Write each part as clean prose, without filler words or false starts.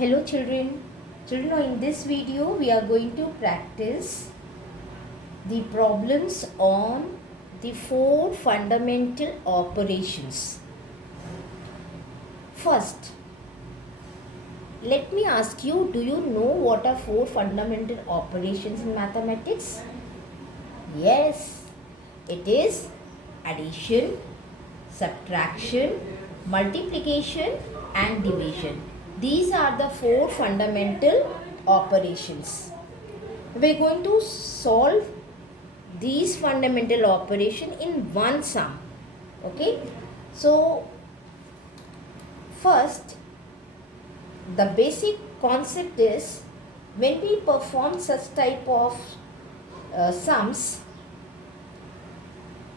Hello children. Children, in this video we are going to practice the problems on the four fundamental operations. First, let me ask you, do you know what are four fundamental operations in mathematics? Yes, it is addition, subtraction, multiplication and division. These are the four fundamental operations. We are going to solve these fundamental operations in one sum. Okay. So, first, the basic concept is when we perform such type of sums,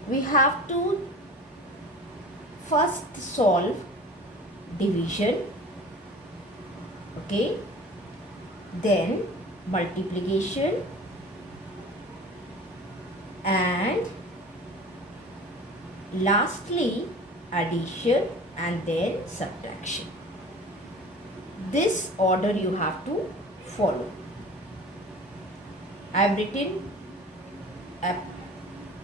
we have to first solve division, okay, then multiplication and lastly addition and then subtraction. This order you have to follow. I have written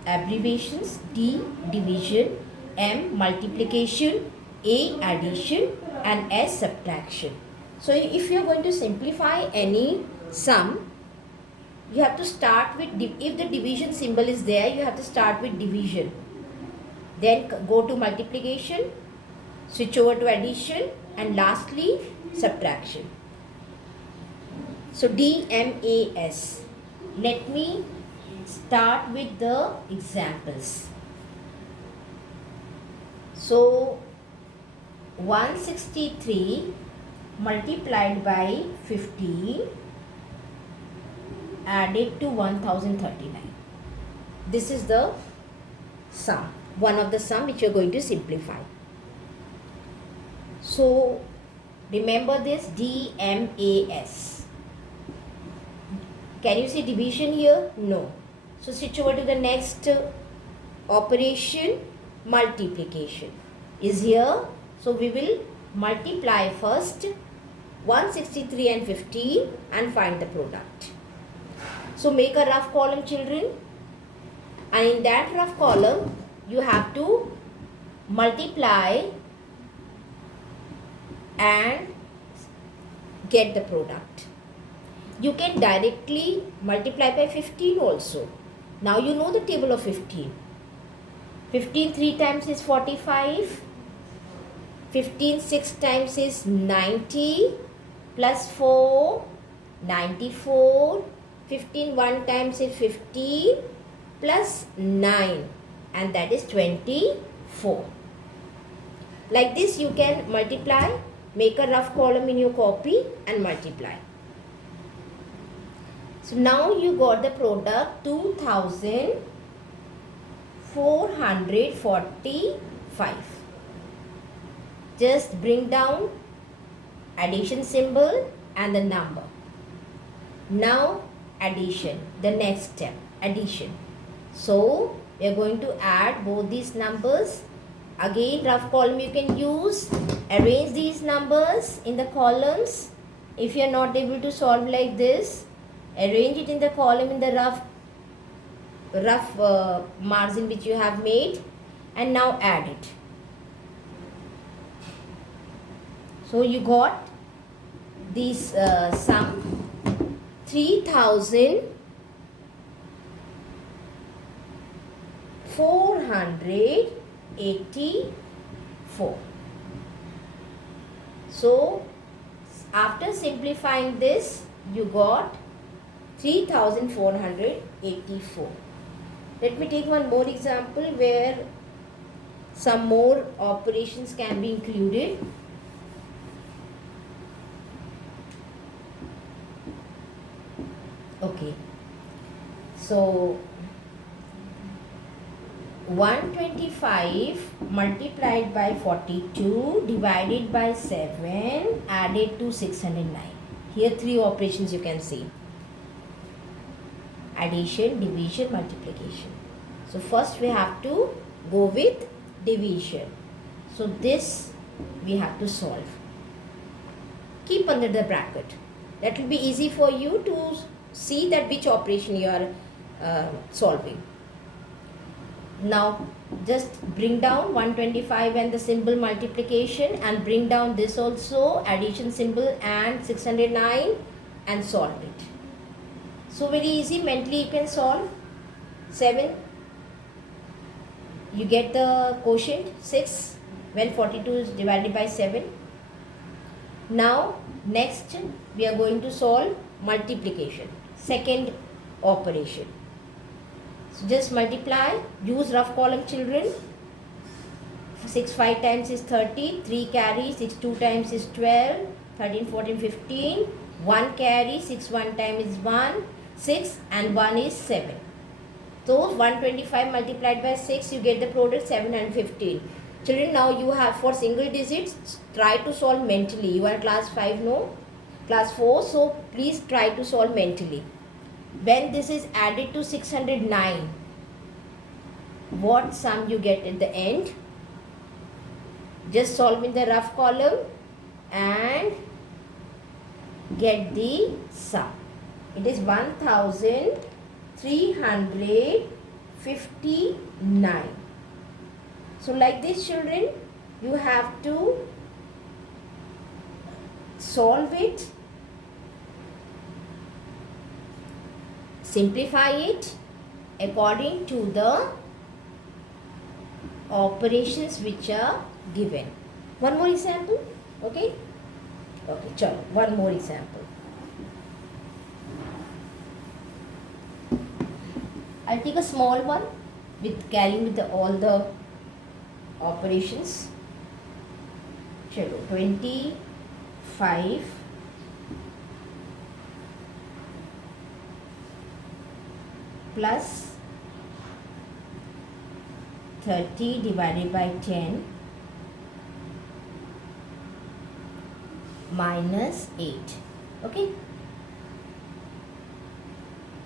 abbreviations: D division, M multiplication, A addition and S subtraction. So if you are going to simplify any sum, you have to start with, if the division symbol is there, you have to start with division. Then go to multiplication, switch over to addition and lastly subtraction. So D, M, A, S. Let me start with the examples. So 163 multiplied by 50 added to 1039. This is the sum, one of the sum which you are going to simplify. So remember this DMAS. Can you see division here? No. So switch over to the next operation. Multiplication is here. So we will multiply first 163 and 50 and find the product. So make a rough column, children, and in that rough column you have to multiply and get the product. You can directly multiply by 15 also. Now you know the table of 15. 15 3 times is 45. 15 6 times is 90 plus 4, 94. 15 1 times is 15 plus 9 and that is 24. Like this you can multiply, make a rough column in your copy and multiply. So now you got the product 2445. Just bring down addition symbol and the number. Now addition, the next step, addition. So we are going to add both these numbers. Again, rough column you can use. Arrange these numbers in the columns. If you are not able to solve like this, arrange it in the column in the rough margin which you have made and now add it. So you got this sum 3484. So after simplifying this, you got 3484. Let me take one more example where some more operations can be included. Okay, so 125 multiplied by 42 divided by 7 added to 609. Here three operations you can see: addition, division, multiplication. So first we have to go with division. So this we have to solve. keep under the bracket. That will be easy for you to see that which operation you are solving. Now just bring down 125 and the symbol multiplication, and bring down this also, addition symbol and 609, and solve it. So very easy, mentally you can solve. 7, you get the quotient 6 when 42 is divided by 7. Now next we are going to solve multiplication, second operation. So just multiply, use rough column children. 6 5 times is 30, 3 carry, 6 2 times is 12, 13 14 15, 1 carry, 6 1 time is 1, 6 and 1 is 7. So 125 multiplied by 6, you get the product 715. Children, now you have for single digits, try to solve mentally. You are class 5, no? Class 4, so please try to solve mentally. When this is added to 609, what sum you get at the end? Just solve in the rough column and get the sum. It is 1359. So like this, children, you have to solve it, simplify it according to the operations which are given. One more example, okay? Okay, chalo, one more example. I'll take a small one with carrying with all the operations. Chalo, 25 plus 30 divided by 10 minus 8. Okay.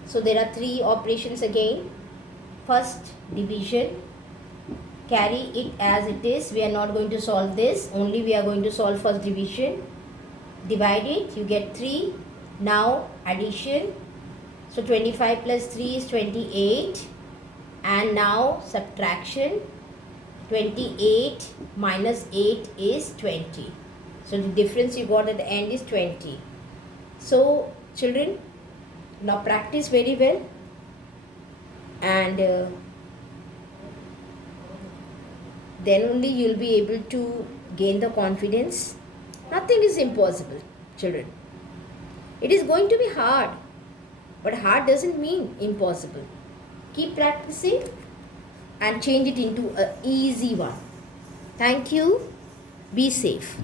So there are 3 operations again. First, division. Carry it as it is. We are not going to solve this. Only we are going to solve first division. Divide it. You get 3. Now addition. So 25 plus 3 is 28. And now subtraction. 28 minus 8 is 20. So the difference you got at the end is 20. So children, now practice very well, and then only you will be able to gain the confidence. Nothing is impossible, children. It is going to be hard, but hard doesn't mean impossible. Keep practicing and change it into an easy one. Thank you. Be safe.